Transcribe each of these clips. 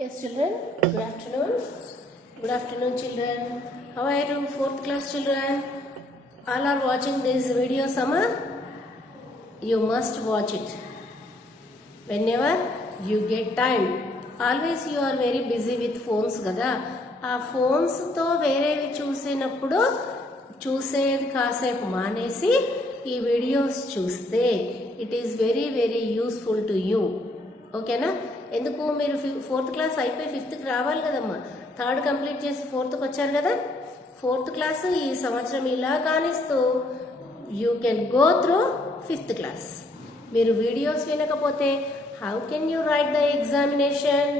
Yes, children. Good afternoon. Good afternoon, children. How are you, fourth class children? All are watching this video, Sama. You must watch it whenever you get time. Always you are very busy with phones, కదా. ఆ ఫోన్స్తో వేరేవి చూసేది కాసేపు మానేసి ఈ వీడియోస్ చూస్తే it is very very useful to you. ఓకేనా? ఎందుకు మీరు ఫోర్త్ క్లాస్ అయిపోయి ఫిఫ్త్కి రావాలి కదమ్మా. థర్డ్ కంప్లీట్ చేసి ఫోర్త్కి వచ్చారు కదా. ఫోర్త్ క్లాస్ ఈ సంవత్సరం ఇలా కానిస్తూ you can go through fifth class. మీరు వీడియోస్ వినకపోతే how can you write the examination?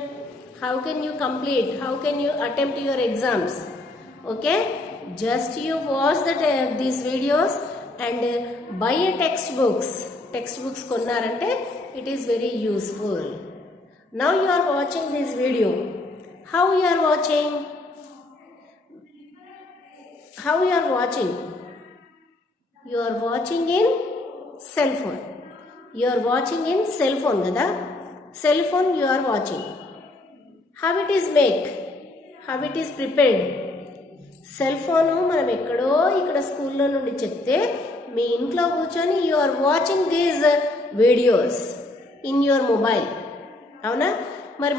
How can you complete? How can you attempt your exams? Okay, just you watch these videos and buy a textbooks కొన్నారంటే it is very useful. Now you are watching this video. How you are watching? You are watching in cell phone. You are watching in cell phone కదా. Cell phone you are watching. How it is make? How it is prepared? Cell phone మనం ఎక్కడో ఇక్కడ స్కూల్లో నుండి చెప్తే మీ ఇంట్లో కూర్చొని you are watching these videos in your mobile. అవునా? మరి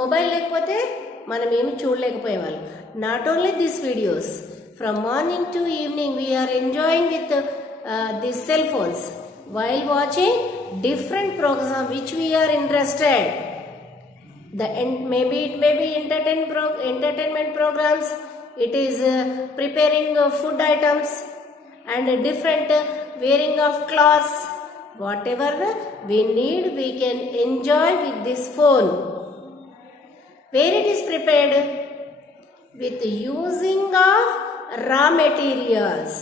మొబైల్ లేకపోతే మనం ఏమి చూడలేకపోయేవాళ్ళం. Not only this videos, from morning to evening we are enjoying with this cell phones while watching different programmes which we are interested. It may be entertainment programs. It is preparing food items and different wearing of clothes. Whatever we need, we can enjoy with this phone. Where it is prepared? With using of raw materials.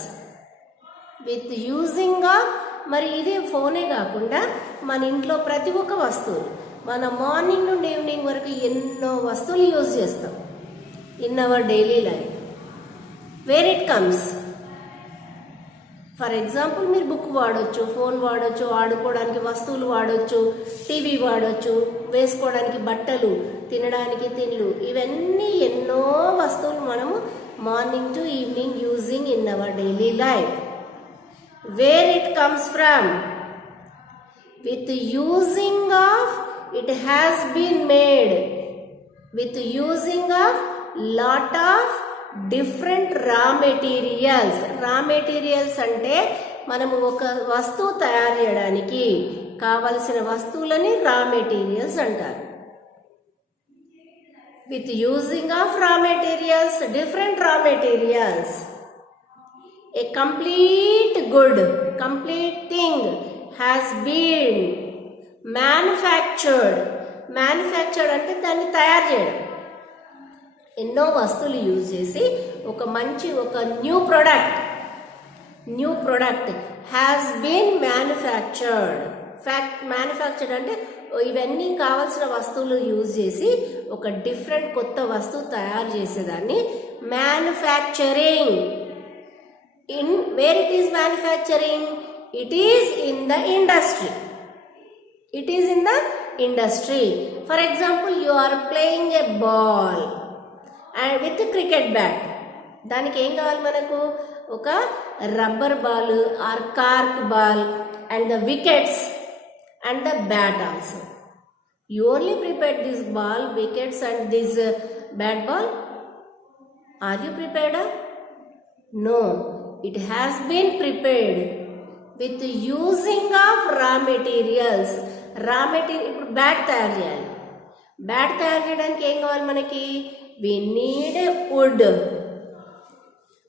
With using of, మరి ఇది ఫోనే కాకుండా మన ఇంట్లో ప్రతి ఒక్క వస్తువు మన మార్నింగ్ నుండి ఈవినింగ్ వరకు ఎన్నో వస్తువులు యూజ్ చేస్తాం in our daily life. Where it comes? For example మీరు బుక్ వాడచ్చు, ఫోన్ వాడచ్చు, ఆడుకోవడానికి వస్తువులు వాడచ్చు, టీవీ వాడచ్చు, వేసుకోవడానికి బట్టలు, తినడానికి తిండ్లు, ఇవన్నీ ఎన్నో వస్తువులు మనము morning to evening using in our daily life. Where it comes from? With using of, it has been made with using of lot of different raw materials. Raw materials అంటే మనము ఒక వస్తువు తయారు చేయడానికి కావలసిన వస్తువులని రా మెటీరియల్స్ అంటారు. With using of raw materials, different raw materials, a complete good, complete thing has been manufactured అంటే దాన్ని తయారు చేయడం. ఎన్నో వస్తువులు యూజ్ చేసి ఒక new product has been manufactured అంటే ఇవన్నీ కావాల్సిన వస్తువులు యూజ్ చేసి ఒక డిఫరెంట్ కొత్త వస్తువు తయారు చేసేదాన్ని manufacturing. Where it is manufacturing? It is in the industry. For example, you are playing a ball and with a cricket bat. దానికి ఏం కావాలి మనకు? ఒక rubber ball are cork ball and the wickets and the bat also. You only prepared this ball, wickets and this bat ball. Are you prepared? No. It has been prepared with using of raw materials. ఇప్పుడు బ్యాట్ తయారు చేయాలి. బ్యాట్ తయారు చేయడానికి ఏం కావాలి మనకి? We need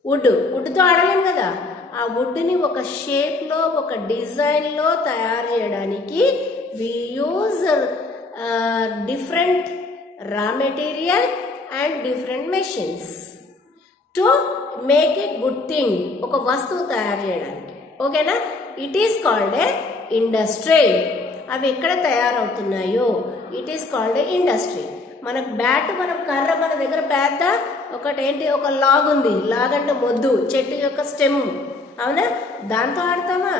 వుడ్తో ఆడలేం కదా. ఆ వుడ్ని ఒక షేప్లో ఒక డిజైన్లో తయారు చేయడానికి we use different raw material and different machines to make a good thing, ఒక వస్తువు తయారు చేయడానికి. ఓకేనా? It is called a industry. అవి ఎక్కడ తయారవుతున్నాయో it is called a industry. మనకు బ్యాట్, మనం కర్ర, మన దగ్గర పెద్ద ఒక లాగ్ ఉంది. లాగ్ అంటే మొద్దు, చెట్టు యొక్క స్టెమ్. అవునా? దాంతో ఆడతామా?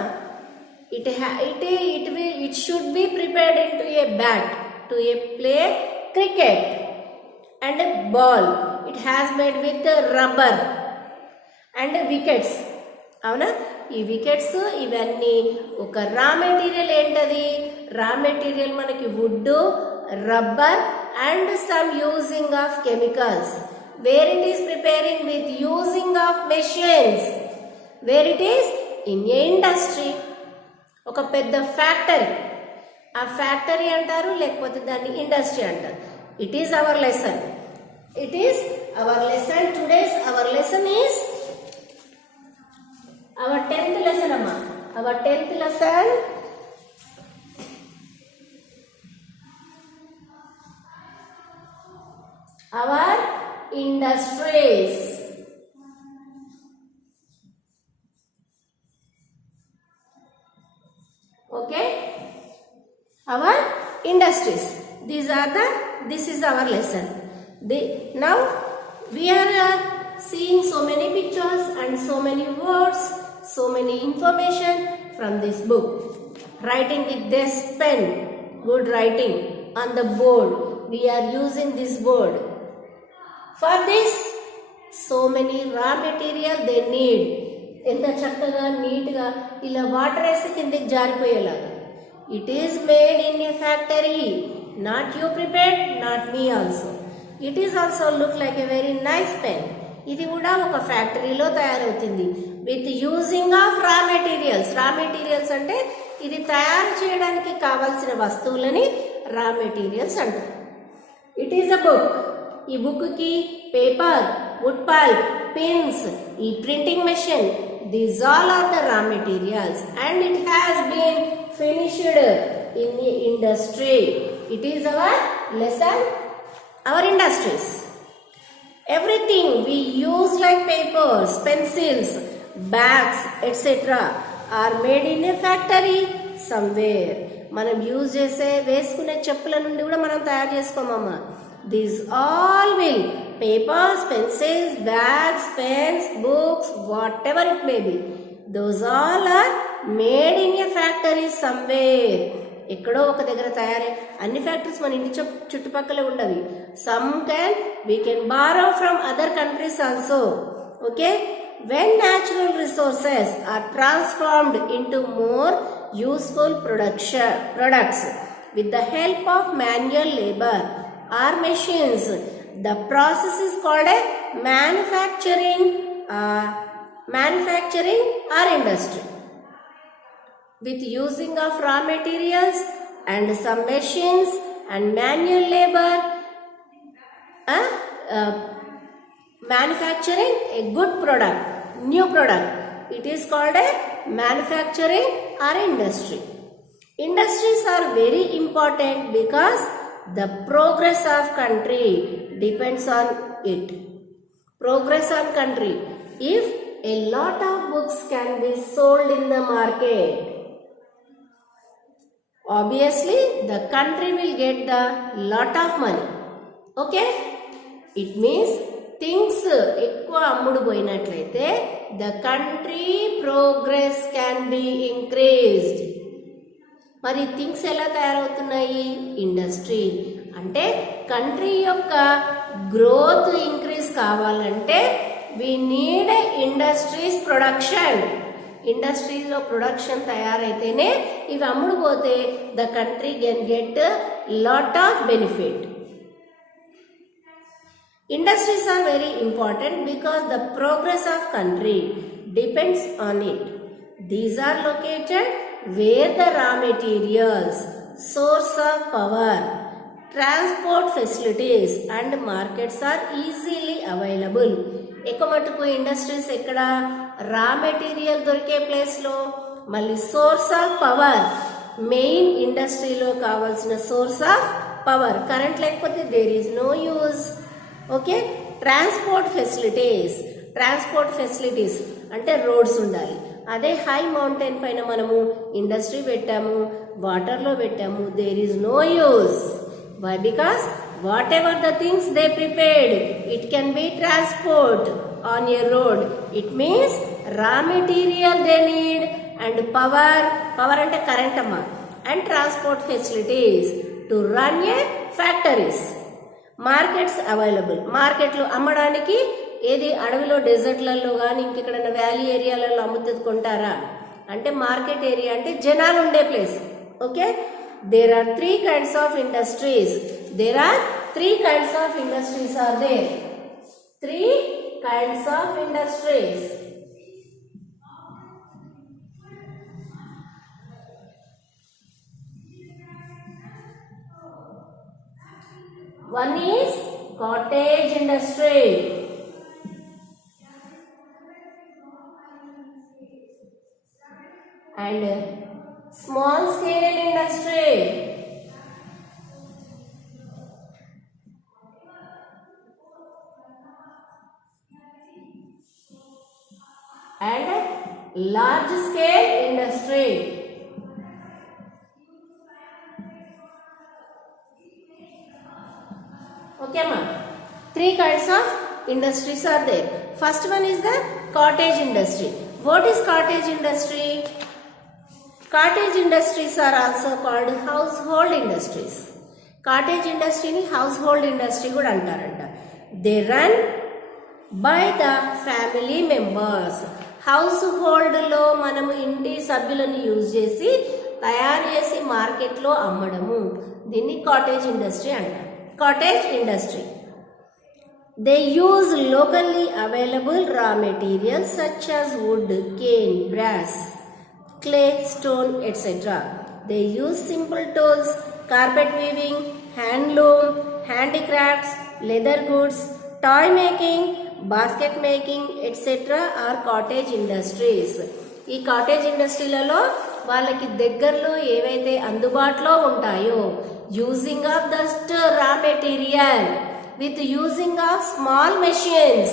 It should be prepared in to a bat to a play cricket and a ball. It has made with rubber and wickets. అవునా, ఈ వికెట్స్ ఇవన్నీ ఒక రా మెటీరియల్. ఏంటది రా మెటీరియల్? మనకి wood, rubber and some using of chemicals. Where it is preparing with using of machines. Where it is? In a industry, ఒక పెద్ద ఫ్యాక్టరీ. ఆ ఫ్యాక్టరీ అంటారు, లేకపోతే దాన్ని ఇండస్ట్రీ అంటారు. It is our lesson. It is our lesson. Today's our lesson is our 10th lesson amma. Our 10th lesson our industries. Okay, our industries. This is our lesson. Now we are seeing so many pictures and so many words, so many information from this book. Writing with this pen, good writing on the board. We are using this board. For this, so many raw material they need. ఎంత చక్కగా నీట్గా ఇలా water వేసి కిందకి జారిపోయేలాగా. It is made in a factory. Not you prepared, not me also. It is also look like a very nice pen. ఇది కూడా ఒక ఫ్యాక్టరీలో తయారవుతుంది with using of raw materials. Raw materials అంటే ఇది తయారు చేయడానికి కావాల్సిన వస్తువులని రా మెటీరియల్స్ అంటారు. It is a book. ఈ బుక్కి పేపర్, వుడ్ పల్ప్, పిన్స్, ఈ printing machine, these all are the raw materials and it has been finished in the industry. It is our lesson, our industries. Everything we use like papers, pencils, bags, etc. are made in a factory somewhere. మనం యూజ్ చేసే వేసుకునే చెప్పుల నుండి కూడా మనం తయారు చేసుకోమమ్మా. These all will, papers, pencils, bags, pens, books, whatever it may be, those all are made in a factory somewhere. ఎక్కడో ఒక దగ్గర తయారై, అన్ని ఫ్యాక్టరీస్ మన ఇంటి చుట్టుపక్కల ఉండవి. Some we can borrow from other countries also. Okay, when natural resources are transformed into more useful products with the help of manual labor or machines, the process is called a manufacturing or industry. With using of raw materials and some machines and manual labor, manufacturing a good product, new product, it is called a manufacturing or industry. Industries are very important because the progress of country depends on it. Progress on country. If a lot of books can be sold in the market, obviously the country will get the lot of money. Okay, it means things ఎక్కువ అమ్ముడు పోయినట్లయితే the country progress can be increased. మరి థింగ్స్ ఎలా తయారవుతున్నాయి? ఇండస్ట్రీ. అంటే కంట్రీ యొక్క growth increase కావాలంటే we need industries production. ఇండస్ట్రీలో ప్రొడక్షన్ తయారైతేనే ఇవి అమ్ముడు పోతే the country can get lot of benefit. Industries are very important because the progress of country depends on it. These are located where the raw materials, source of power, transport facilities and markets are easily available. ఎక్కువ మటుకు ఇండస్ట్రీస్ ఎక్కడ? Raw material దొరికే ప్లేస్లో. మళ్ళీ source of power, main ఇండస్ట్రీలో కావాల్సిన source of power. Current లేకపోతే there is no use. Okay, transport facilities అంటే రోడ్స్ ఉండాలి. అదే హై మౌంటైన్ పైన మనము ఇండస్ట్రీ పెట్టాము, వాటర్లో పెట్టాము, there is no use. Why? Because whatever the things they prepared, it can be transport on a road. It means raw material they need and power ante current amma, and transport facilities to run a factories. Markets available, మార్కెట్లు అమ్మడానికి ఏది అడవిలో డెజర్ట్లలో కానీ ఇంకెక్కడైనా వ్యాలీ ఏరియాలలో అమ్ముతుంటారా అంటే మార్కెట్ ఏరియా అంటే జనాలు ఉండే place. Okay, there are 3 kinds of industries. There are 3 kinds of industries are there. 3 kinds of industries. One is cottage industry. And small scale industry. And large scale industry. Okay ma, 3 kinds of industries are there. First one is the cottage industry. What is cottage industry? Cottage industries are also called household industries. Cottage industry ni household industry kuda antaranta. They run by the family members. Household lo manamu inti sabhyulanu use chesi tayaru chesi market lo ammadamu దీన్ని cottage industry అంటారు. Cottage industry. They use locally available raw materials such as wood, cane, brass, clay, stone, etc. They use simple tools, carpet weaving, handloom, handicrafts, leather goods, toy making, basket making, etc. are cottage industries. ఈ కాటేజ్ ఇండస్ట్రీలలో వాళ్ళకి దగ్గరలో ఏవైతే అందుబాటులో ఉంటాయో using of dust raw material with using of small machines,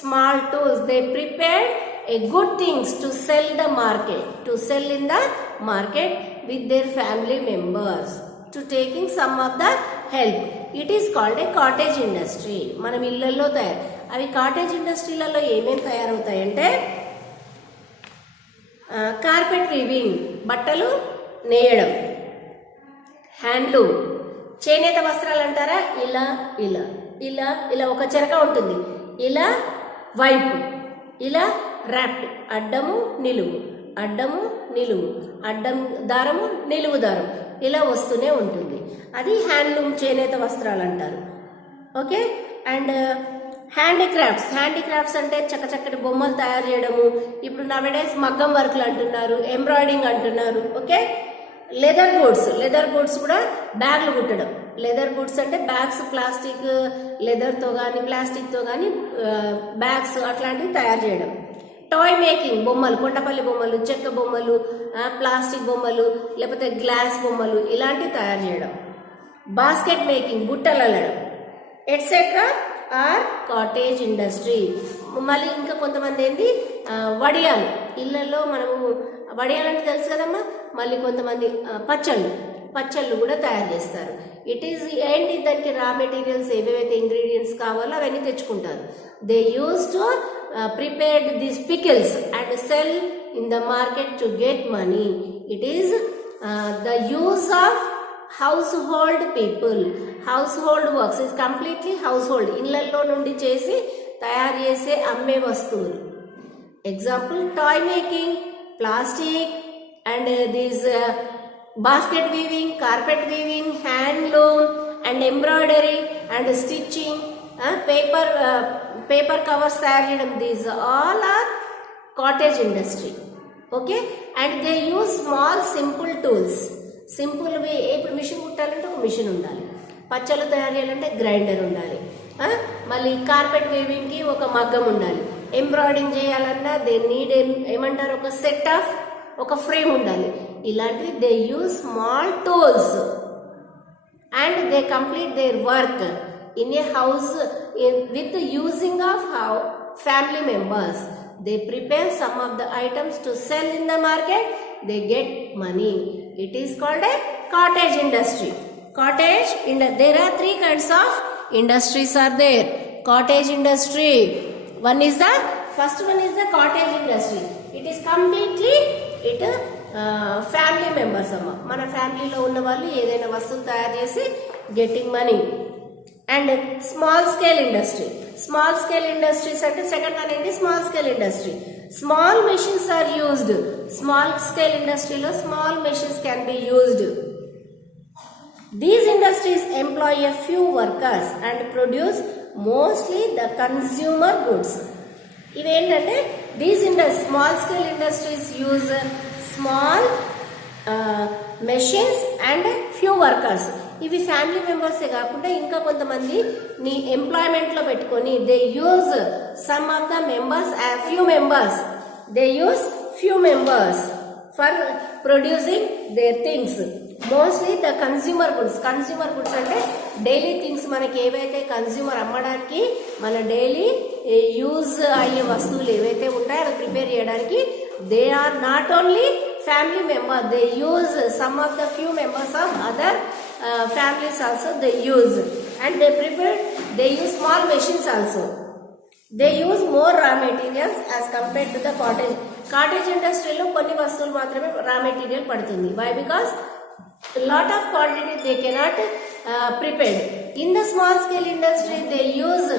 small tools, they prepared a good things to sell the market, to sell in the market with their family members, to taking some of the help. It is called a cottage industry. మనం ఇళ్ళల్లో తయారు అవి కాటేజ్ ఇండస్ట్రీలలో ఏమేమి తయారవుతాయంటే carpet weaving బట్టలు నేయడం, హ్యాండ్లూమ్ చేనేత వస్త్రాలు అంటారా, ఇలా ఇలా ఇలా ఇలా ఒక చెరక ఉంటుంది, ఇలా వైపు, ఇలా ర్యాప్ట్ అడ్డము నిలువు, అడ్డము నిలువు, అడ్డం దారము నిలువు దారం ఇలా వస్తూనే ఉంటుంది. అది హ్యాండ్లూమ్ చేనేత వస్త్రాలు అంటారు. ఓకే, అండ్ హ్యాండీక్రాఫ్ట్స్ అంటే చక్కచక్కటి బొమ్మలు తయారు చేయడము. ఇప్పుడు నవడేస్ మగ్గం వర్క్లు అంటున్నారు, ఎంబ్రాయిడింగ్ అంటున్నారు. ఓకే, లెదర్ గూడ్స్ కూడా బ్యాగ్లు కుట్టడం. లెదర్ గూడ్స్ అంటే బ్యాగ్స్ ప్లాస్టిక్ లెదర్తో కానీ ప్లాస్టిక్తో కానీ బ్యాగ్స్ అట్లాంటివి తయారు చేయడం. టాయ్ మేకింగ్ బొమ్మలు, కొండపల్లి బొమ్మలు, చెక్క బొమ్మలు, ప్లాస్టిక్ బొమ్మలు, లేకపోతే గ్లాస్ బొమ్మలు ఇలాంటివి తయారు చేయడం. బాస్కెట్ మేకింగ్ బుట్టలు అల్లడం ఎట్సెట్రా ఆర్ కాటేజ్ ఇండస్ట్రీ. మళ్ళీ ఇంకా కొంతమంది ఏంటి వడియాలు, ఇళ్లలో మనము వడియాలంటే తెలుసు కదమ్మా. మళ్ళీ కొంతమంది పచ్చళ్ళు కూడా తయారు చేస్తారు. ఇట్ ఈస్ ఏంటి దానికి రా మెటీరియల్స్ ఏవేవైతే ఇంగ్రీడియంట్స్ కావాలో అవన్నీ తెచ్చుకుంటారు. They use to prepared these pickles and cell in the market to get money. It is the use of house hold people. House hold works is completely house hold, ఇళ్లలో నుండి చేసి తయారు చేసే అమ్మే వస్తువులు. Example toy making, plastic and this basket weaving, carpet weaving, handloom and embroidery and stitching, paper covers తయారు చేయడం. These all are cottage industry. Okay, and they use small simple tools. Simple ఇప్పుడు మిషన్ కుట్టాలంటే ఒక మిషన్ ఉండాలి, పచ్చళ్ళు తయారు చేయాలంటే గ్రైండర్ ఉండాలి, మళ్ళీ కార్పెట్ వీవింగ్కి ఒక మగ్గం ఉండాలి, ఎంబ్రాయిడింగ్ చేయాలన్నా దే నీడ్ ఏమంటారు ఒక సెట్ ఆఫ్ ఒక ఫ్రేమ్ ఉండాలి. ఇలాంటివి they use small tools and they complete their work in a house with using of family members. They prepare some of the items to cell in the market, they get money. It is called a cottage industry. There are 3 kinds of industries are there. Cottage industry. First one is the cottage industry. It is completely family members అమ్మ. మన ఫ్యామిలీలో ఉన్న వాళ్ళు ఏదైనా వస్తువులు తయారు చేసి getting money. And small scale industry. Small scale industries అంటే సెకండ్ వన్ ఏంటి, small scale industry. Small machines are used. Small scale ఇండస్ట్రీలో small machines can be used. These industries employ a few workers and produce mostly the consumer goods. ఇవేంటంటే these small scale industries use small machines and few workers. ఇవి family మెంబర్సే కాకుండా ఇంకా కొంతమంది నీ ఎంప్లాయ్మెంట్లో పెట్టుకొని they use some of the members few members for producing their things. Mostly the consumer goods. Consumer goods అంటే డైలీ థింగ్స్, మనకి ఏవైతే కన్స్యూమర్ అమ్మడానికి మన డైలీ యూజ్ అయ్యే వస్తువులు ఏవైతే ఉంటాయో అవి ప్రిపేర్ చేయడానికి they are not only family member, they use some of the few members of other families also they use, and they use small machines also. They use more raw materials as compared to the cottage industry లో కొన్ని వస్తువులు మాత్రమే raw material పడుతుంది. Why? Because lot of quantity they cannot prepare. In the small scale industry they use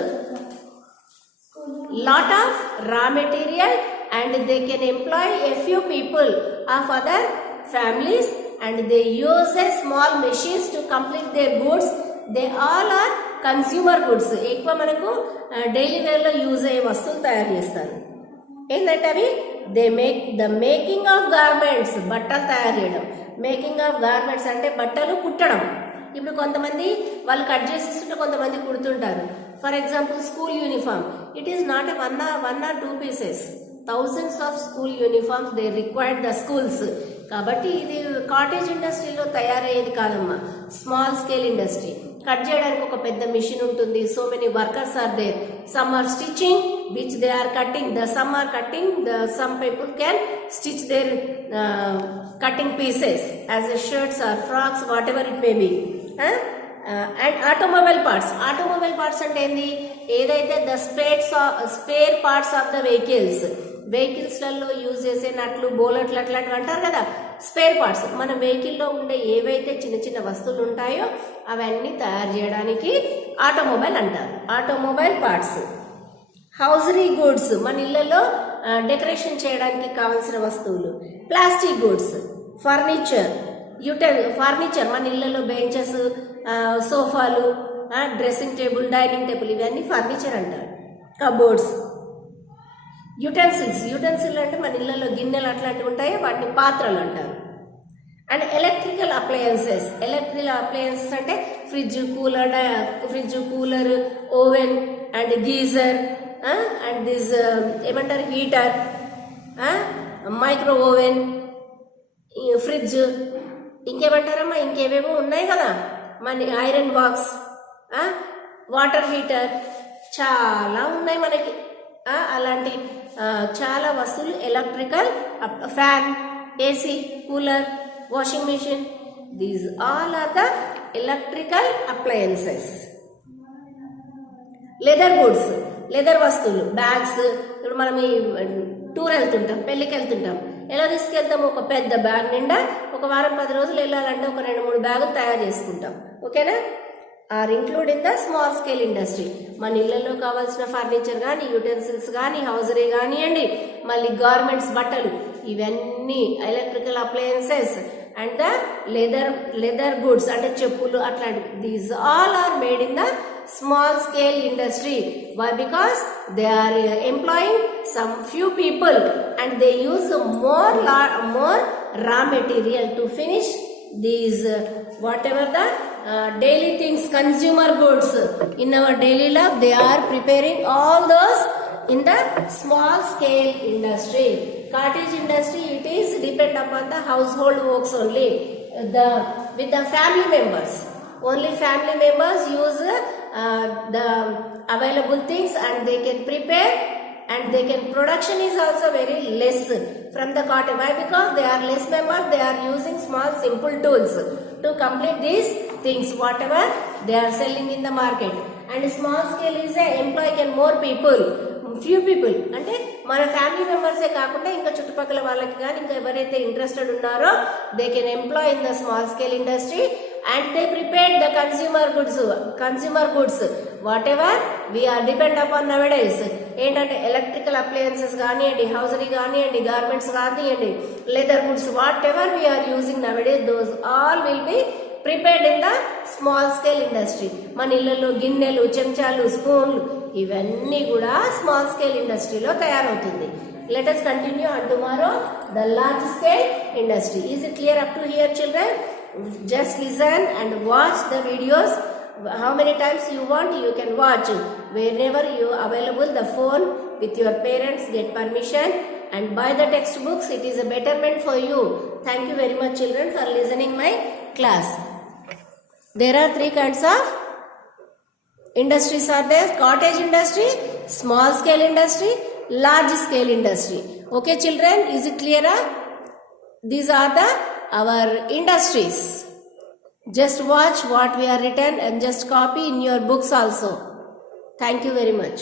lot of raw material and they can employ a few people of other families and they use a small machines to complete their goods. They all are consumer goods. ఎక్కువ మనకు daily wear లో యూజ్ అయ్యే వస్తువులు తయారు చేస్తారు. ఏంటంటే అవి the making of garments, బట్టలు తయారు చేయడం. మేకింగ్ ఆఫ్ గార్మెంట్స్ అంటే బట్టలు కుట్టడం. ఇప్పుడు కొంతమంది వాళ్ళు కట్ చేసిస్తుంటే కొంతమంది కుడుతుంటారు. For example school uniform, it is not one or two pieces, thousands of school uniforms they required the schools. కాబట్టి ఇది కాటేజ్ ఇండస్ట్రీలో తయారయ్యేది కాదమ్మా, స్మాల్ స్కేల్ ఇండస్ట్రీ. కట్ చేయడానికి ఒక పెద్ద మిషన్ ఉంటుంది. So many workers are there. Some are stitching which they are cutting, some are cutting, some people can stitch their cutting pieces as a shirts or frocks, what ever it may be. And automobile parts అంటే ఏంది, ఏదైతే the spare parts of the వెహికల్స్లలో use చేసే నట్లు, బోలట్లు అట్లాంటివి అంటారు కదా, స్పేర్ పార్ట్స్. మన వెహికల్లో ఉండే ఏవైతే చిన్న చిన్న వస్తువులు ఉంటాయో అవన్నీ తయారు చేయడానికి ఆటోమొబైల్ అంటారు, ఆటోమొబైల్ పార్ట్స్. హౌజరీ గుడ్స్, మన ఇళ్లలో డెకరేషన్ చేయడానికి కావలసిన వస్తువులు. ప్లాస్టిక్ గుడ్స్, ఫర్నిచర్, మన ఇళ్లలో బెంచెస్, సోఫాలు, డ్రెస్సింగ్ టేబుల్, డైనింగ్ టేబుల్, ఇవన్నీ ఫర్నిచర్ అంటారు. కబోర్డ్స్. యుటెన్సిల్ అంటే మన ఇళ్లలో గిన్నెలు అట్లాంటివి ఉంటాయి, వాటిని పాత్రలు అంటారు. అండ్ ఎలక్ట్రికల్ అప్లయన్సెస్ అంటే fridge, cooler, oven and geyser and this ఏమంటారు, హీటర్, మైక్రో ఓవెన్, ఫ్రిడ్జ్, ఇంకేమంటారమ్మా, ఇంకేవేవో ఉన్నాయి కదా, మన ఐరన్ బాక్స్, వాటర్ హీటర్, చాలా ఉన్నాయి మనకి. అలాంటి చాలా వస్తువులు, electrical, fan, AC, cooler, washing machine, these all are the electrical appliances. Leather goods, leather వస్తువులు, బ్యాగ్స్. ఇప్పుడు మనం ఈ టూర్ వెళ్తుంటాం, పెళ్ళికి వెళ్తుంటాం, ఎలా తీసుకెళ్తాము, ఒక పెద్ద బ్యాగ్ నిండా ఒక వారం 10 రోజులు వెళ్ళాలంటే ఒక 2-3 బ్యాగులు తయారు చేసుకుంటాం. ఓకేనా? Are include in the small scale industry. మన ఇళ్లలో కావాల్సిన ఫర్నిచర్ కానీ, యూటెన్సిల్స్ కానీ, హౌజరీ కానివ్వండి, మళ్ళీ గార్మెంట్స్, బట్టలు, ఇవన్నీ electrical appliances and the leather goods అంటే చెప్పులు అట్లాంటివి. These all are made in the small scale industry. Why? Because they are employing some few people and they use more raw material to finish these whatever the daily things, consumer goods in our daily life. They are preparing all those in the small scale industry. Cottage industry, it is depend upon the household works only, with the family members. Only family members use the available things and they can prepare, and they can production is also very less from the cotton. Why? Because they are less members, they are using small simple tools to complete these things whatever they are selling in the market. And small scale is a employ can more people, few people అంటే మన ఫ్యామిలీ మెంబర్సే కాకుండా ఇంకా చుట్టుపక్కల వాళ్ళకి కానీ ఇంకా ఎవరైతే ఇంట్రెస్టెడ్ ఉన్నారో they can employ in the small scale industry and they prepared the consumer goods whatever we are depend upon nowadays. ఏంటంటే ఎలక్ట్రికల్ అప్లయన్సెస్ కానివ్వండి, హౌసరీ కానివ్వండి, గార్మెంట్స్ కానివ్వండి, leather goods, what ever we are using nowadays those all will be prepared in the small scale industry. మన ఇళ్లలో గిన్నెలు, చెంచాలు, స్పూన్లు ఇవన్నీ కూడా స్మాల్ స్కేల్ ఇండస్ట్రీలో తయారవుతుంది. Let us continue on tomorrow the large scale industry. Is it clear up to here, children? Just listen and watch the videos. How many times you want, you can watch. Whenever you available the phone with your parents, get permission and buy the textbooks. It is a betterment for you. Thank you very much, children, for listening my class. There are 3 kinds of industries are there: cottage industry, small scale industry, large scale industry. Okay, children, is it clear? These are our industries. Just watch what we are written and just copy in your books also. Thank you very much.